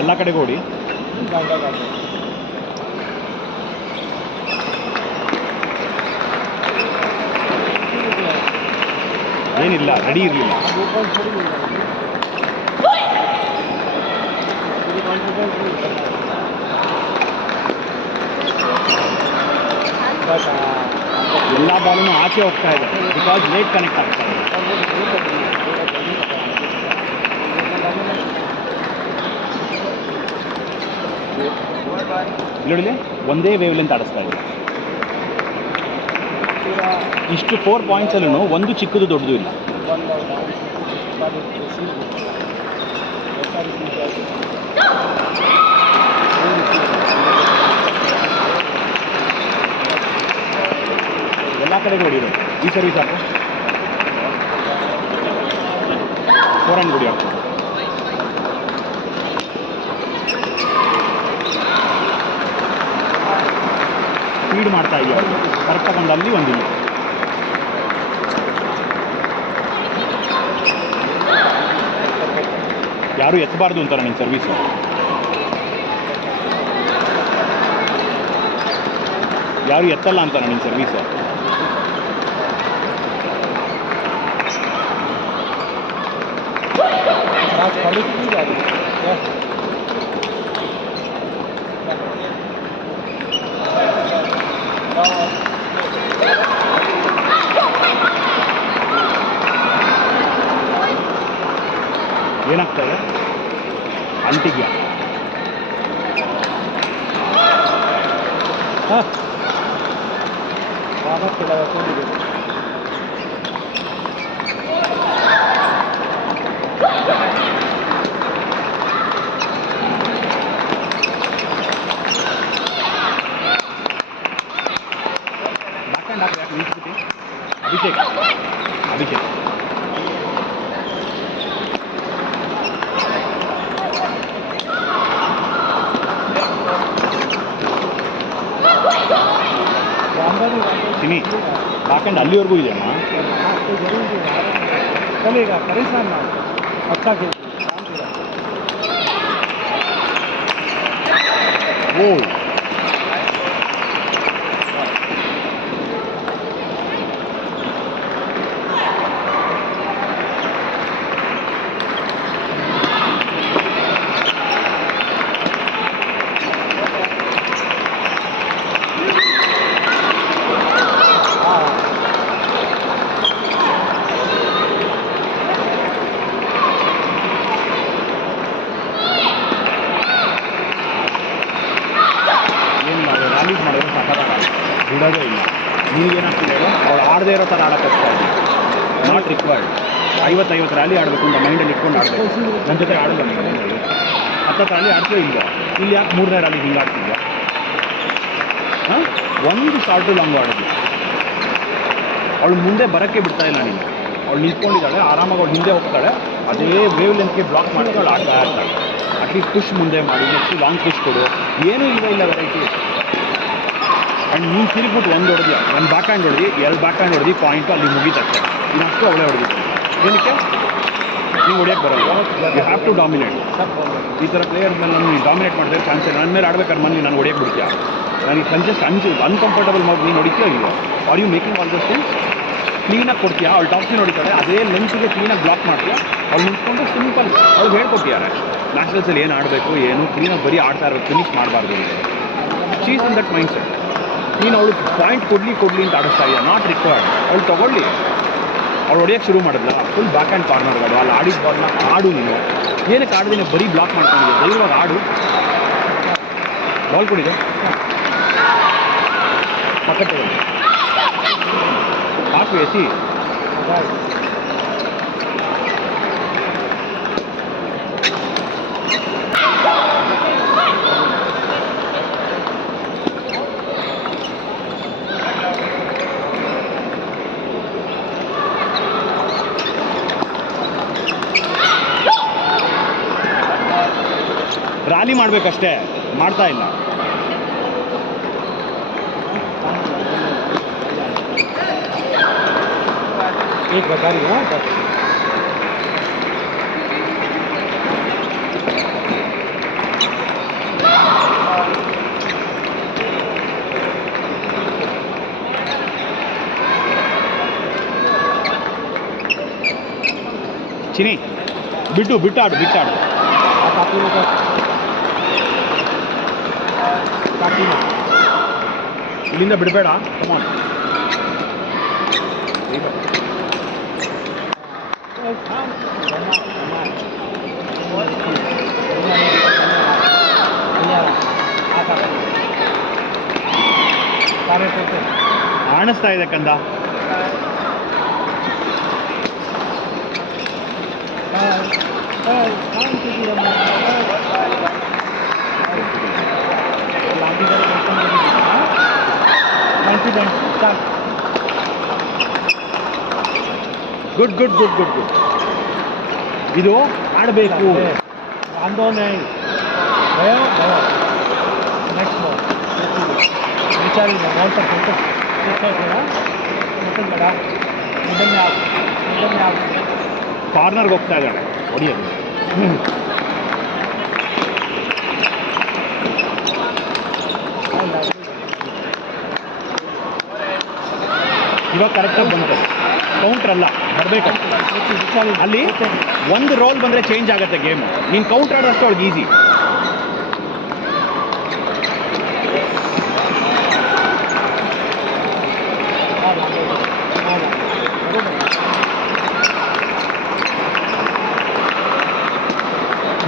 ಎಲ್ಲ ಕಡೆಗೂ ಓಡಿ. ಏನಿಲ್ಲ, ರೆಡಿ ಇರಲಿಲ್ಲ. ಎಲ್ಲ ಬಾಲೂ ಆಚೆ ಹೋಗ್ತಾ ಇದೆ ಬಿಕಾಸ್ ಲೇಟ್ ಕನೆಕ್ಟ್ ಆಗ್ತಾ ಇದೆ. ಇಲ್ಲಿ ಒಂದೇ ವೇವ್ ಲೆಂತ್ ಆಡಿಸ್ತಾ ಇದೆ. ಇಷ್ಟು 4 ಪಾಯಿಂಟ್ಸಲ್ಲೂ ಒಂದು ಚಿಕ್ಕದು ದೊಡ್ಡದು ಇಲ್ಲ. ಎಲ್ಲ ಕಡೆಗೂ ಹೊಡಿಯೋದು. ಈ ಸರ್ವಿಸ್ ಹಾಕು, 4 ರನ್ ಹೊಡಿ ಹಾಕು. ಫೀಡ್ ಮಾಡ್ತಾ ಇದೆಯಾ ಕರೆಕ್ಟಾಗಿ, ಒಂದು ಅಲ್ಲಿ ಒಂದಿಲ್ಲ. ಯಾರು ಎತ್ತಬಾರ್ದು ಅಂತಾರೆ ನಿನ್ನ ಸರ್ವೀಸು. ಯಾರು ಎತ್ತಲ್ಲ ಅಂತಾನೆ ನಿನ್ನ ಸರ್ವೀಸು. ಏನಾಗ್ತಾ ಇದೆ ಅಂಟಿಗೆ? ಅಭಿಷೇಕ್ ಅಭಿಷೇಕ್ ಸಿನಿ ಬ್ಯಾಕೆಂಡ್ ಅಲ್ಲಿವರೆಗೂ ಇದೆಯಮ್ಮ. चलेगा परेशान ना अच्छा खेल. ಓ ರ್ಯಾಲೀಸ್ ಮಾಡಿದ್ರೆ ಸಖತ್ತಾಗಿ ಬಿಡೋದೇ ಇಲ್ಲ. ನೀವೇನಾಗ್ತಿದೆ ಹೇಳು, ಅವ್ರು ಆಡದೇ ಇರೋ ಥರ ಆಡೋಕ್ಕೆ ನಾಟ್ ರಿಕ್ವೈರ್ಡ್. 50 ರ್ಯಾಲಿ ಆಡಬೇಕು ಅಂತ ಮೈಂಡಲ್ಲಿ ಇಟ್ಕೊಂಡು ಆಡಬೇಕು. ನನ್ನ ಜೊತೆ ಆಡಲ್ಲ ನೀವು 10 ರ್ಯಾಲಿ ಆಡ್ತೀವಿ ಇಲ್ಲ. ಇಲ್ಲಿ ಯಾಕೆ 3ನೇ ರ್ಯಾಲಿ ಹಿಂಗೆ ಆಡ್ತಿದ್ಯಾ? ಹಾಂ, ಒಂದು ಶಾರ್ಟು ಲಾಂಗು ಆಡೋದು. ಅವಳು ಮುಂದೆ ಬರೋಕ್ಕೆ ಬಿಡ್ತಾ ಇಲ್ಲ ನೀನು. ಅವಳು ನಿಂತ್ಕೊಂಡಿದ್ದಾಳೆ, ಆರಾಮಾಗಿ ಅವಳು ಹಿಂದೆ ಹೋಗ್ತಾಳೆ, ಅದೇ ವೇವ್ ಲೆಂತ್ಗೆ ಬ್ಲಾಕ್ ಮಾಡಿ ಅವಳು ಆಡ್ತಾ ಇರ್ತಾಳೆ. ಅಟ್ಲೀಸ್ಟ್ ಪುಷ್ ಮುಂದೆ ಮಾಡಿ, ನೆಕ್ಸ್ಟ್ ಲಾಂಗ್ ಪುಷ್ ಕೊಡು. ಏನೂ ಇಲ್ಲ ವೆರೈಟಿ. ಆ್ಯಂಡ್ ನೀನು ತಿರುಗ್ಬಿಟ್ಟು ಒಂದು ಹೊಡೆದಿ, ಒಂದು ಬ್ಯಾಕ್ ಹ್ಯಾಂಡ್ ಹೊಡೆದಿ, 2 ಬ್ಯಾಕ್ ಹ್ಯಾಂಡ್ ಹೊಡೆದಿ, ಪಾಯಿಂಟು ಅಲ್ಲಿ ಮುಗಿತಕ್ಕೆ. ಇನ್ನಷ್ಟು ಅವಳೇ ಹೊಡೆದಿತ್ತು. ಏನಕ್ಕೆ ನೀವು ಹೊಡಿಯೋಕ್ಕೆ ಬರೋಲ್ಲ? You have to dominate. ಈ ಥರ ಪ್ಲೇಯರ್ ಮೇಲೆ ನಾನು ಡಾಮಿನೇಟ್ ಮಾಡಿದ್ರೆ ಚಾನ್ಸ್ ಇಲ್ಲ. ನನ್ನ ಮೇಲೆ ಆಡ್ಬೇಕಾದ್ರೆ ಮನೆ ನಾನು ಹೊಡಿಯೋಕ್ಕೆ ಬಿಡ್ತೀಯ? ನನಗೆ ಕನ್ಜೆಸ್ಟ್ ಅನ್ಕಂಫರ್ಟಬಲ್ ಮಾಡಿ ನೀನು ಹೊಡಿತೀಯ ಇಲ್ಲ? Are you making all those things? ಕ್ಲೀನಾಗಿ ಕೊಡ್ತೀಯಾ? ಅವಳು ಟಾಪ್ ಸ್ಪಿನ್ ಹೊಡಿತಾಳೆ, ಅದೇ ಲೆಂತ್ಗೆ ಕ್ಲೀನಾಗಿ ಬ್ಲಾಕ್ ಮಾಡ್ತೀಯಾ? ಅವ್ಳು ನಿಂತ್ಕೊಂಡು ಸಿಂಪಲ್ ಅವ್ಳು ಹೇಳ್ಕೊಟ್ಟಿದ್ದಾರೆ ನ್ಯಾಷನಲ್ಸಲ್ಲಿ ಏನು ಆಡಬೇಕು, ಏನು ಕ್ಲೀನಾಗಿ ಬರೀ ಆಡ್ತಾ ಇರೋದು, ಫಿನಿಶ್ ಮಾಡಬಾರ್ದು. She's in that mind set. ನೀನು ಅವಳು ಪಾಯಿಂಟ್ ಕೊಡಲಿ ಅಂತ ಆಡಿಸ್ತಾ ಇದೆಯಾ? Not required. ಅವಳು ತೊಗೊಳ್ಳಿ. ಅವಳು ಹೊಡೆಯೋಕ್ಕೆ ಶುರು ಮಾಡಿದ್ಲ, ಫುಲ್ ಬ್ಯಾಕ್ ಹ್ಯಾಂಡ್ ಕಾರ್ನರ್ಗಳು ಅಲ್ಲಿ ಆಡಿದ ಬಾಲ್ನ ಆಡು. ನೀನು ಏನಕ್ಕೆ ಆಡಿದ್ದೀನಿ? ಬರೀ ಬ್ಲಾಕ್ ಮಾಡ್ಕೊಂಡಿದ್ದೆ. ಧೈರ್ಯವಾಗಿ ಆಡು. ಬಾಲ್ ಕೊಡಿದೆ ಪಕ್ಕ ತಗೊಳ್ಳಿ, ಹಾಕು ಎಸಿ. ರ್ಯಾಲಿ ಮಾಡಬೇಕಷ್ಟೇ. ಮಾಡ್ತಾ ಇಲ್ಲ. एक बता रही हूँ बस. ಚಿನಿ ಬಿಟ್ಟಾಡು ಇಲ್ಲಿಂದ ಬಿಡಬೇಡ. ಕಮಾನ್ ಕಾಣಿಸ್ತಾ ಇದೆ ಕಂದ. Good good good good good. ಇದು ಆಡಬೇಕು. आंदोलन गयो नेक्स्ट बॉल विचार बॉल तक ಬೇಡ. ಕಾರ್ನರ್ಗೆ ಹೋಗ್ತಾ ಇದ್ದಾಳೆ ಹೊಡಿಯೋದು. ಇವಾಗ ಕರೆಕ್ಟಾಗಿ ಬಂತು. ಕೌಂಟ್ರ್ ಅಲ್ಲ, ಬರಬೇಕು ಅಲ್ಲಿ. ಒಂದು ರೋಲ್ ಬಂದರೆ ಚೇಂಜ್ ಆಗುತ್ತೆ ಗೇಮು. ನೀನು ಕೌಂಟ್ರ್ ಆಡೋಷ್ಟು ಅವ್ಳಿಗೆ ಈಸಿ.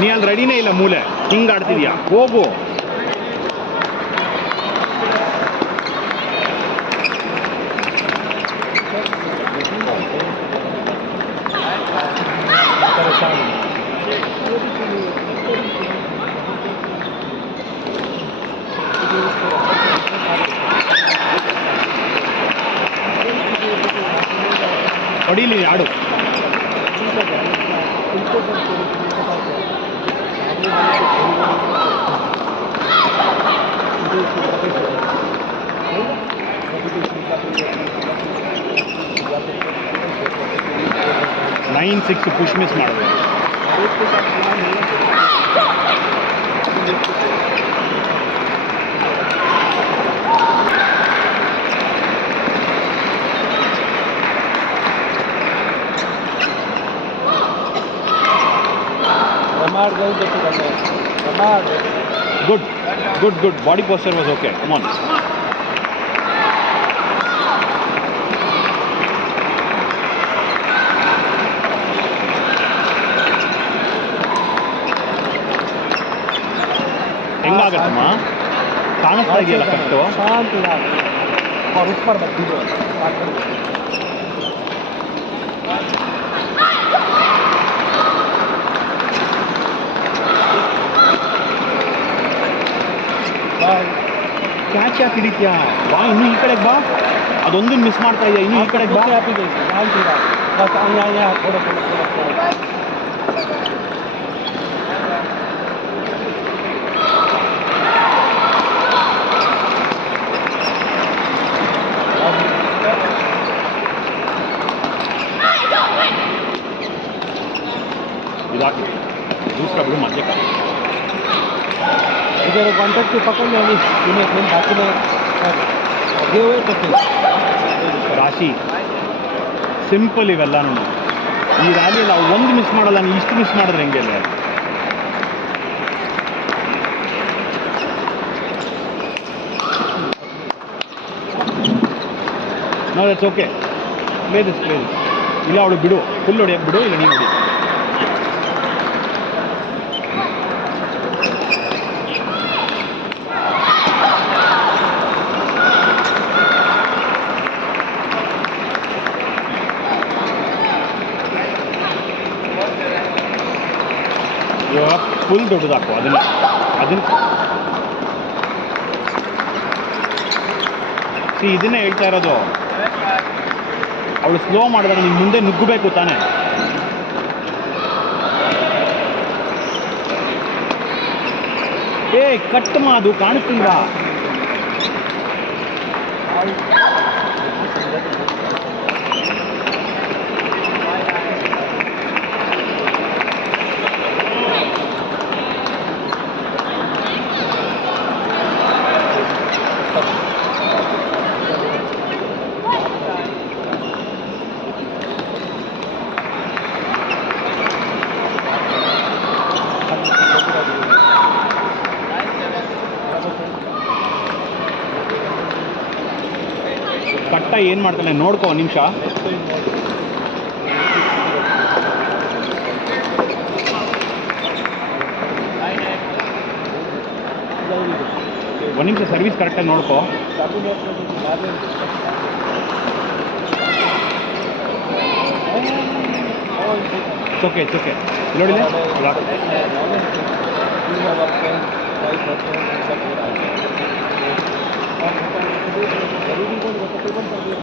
ನೀ ಅಲ್ಲಿ ರೆಡಿನೇ ಇಲ್ಲ, ಮೂಲೆ ಹಿಂಗೆ ಆಡ್ತಿದ್ಯಾ, ಹೋಗು. ಹೊಡೀಲಿ, ಆಡು. ನೈನ್ 6 ಪುಷ್ ಮಿಸ್ ಮಾಡಿದ್ರು. Good, good, good. Body posture was okay. Come on. ಹೆಂಗಾಗತ್ತಮ್ಮ? ಕಾಣಿಸ್ತಾ ಇದೆಯಲ್ಲ ಕಟ್ಟು. शांत और ऊपर बत्ती ಕ್ಯಾಚ್ ಯಾಕೆ ಹಿಡಿತೀಯಾ? ಬಾ, ಇನ್ನೂ ಈ ಕಡೆಗೆ ಬಾ. ಅದೊಂದು ಮಿಸ್ ಮಾಡ್ತಾ ಇದೆಯಾ, ಇನ್ನೂ ಈ ಕಡೆಗೆ ಬಾ. बस यहाँ थोड़ा ಇದಾಕಿ दूसरा बिಡು मजे का. इधर कॉन्टेक्ट पकड़ लो इन्हें फिल्म बाकी में आगे हुए तो ರಾಶಿ ಸಿಂಪಲ್ ಇವೆಲ್ಲನೂ. ಈ ರ್ಯಾಲಿಯಲ್ಲಿ ಅವು ಒಂದು ಮಿಸ್ ಮಾಡಲ್ಲ, ನೀವು ಇಷ್ಟು ಮಿಸ್ ಮಾಡಿದ್ರೆ ಹೆಂಗೆ? No, that's okay. Play this. ಇಲ್ಲ ಅವಳು ಬಿಡು, ಫುಲ್ ಹೊಡಿಯೋಕೆ ಬಿಡು, ಇಲ್ಲ ನೀನು ಹೊಡಿ. ಇವಾಗ ಫುಲ್ ದೊಡ್ಡದಾಕು ಅದನ್ನು. ಇದನ್ನೇ ಹೇಳ್ತಾ ಇರೋದು. ಅವಳು ಸ್ಲೋ ಮಾಡಿದಾಗ ನೀನು ಮುಂದೆ ನುಗ್ಗಬೇಕು ತಾನೆ. ಏ ಕಟ್ ಅದು ಕಾಣಿಸ್ತಿಲ್ವಾ? ಕಟ್ಟ ಏನು ಮಾಡ್ತಾನೆ ನೋಡ್ಕೊ ಒಂದು ನಿಮಿಷ. ಒಂದು ನಿಮಿಷ ಸರ್ವಿಸ್ ಕರೆಕ್ಟಾಗಿ ನೋಡ್ಕೊ. ಓಕೆ ನೋಡಿಲ್ಲ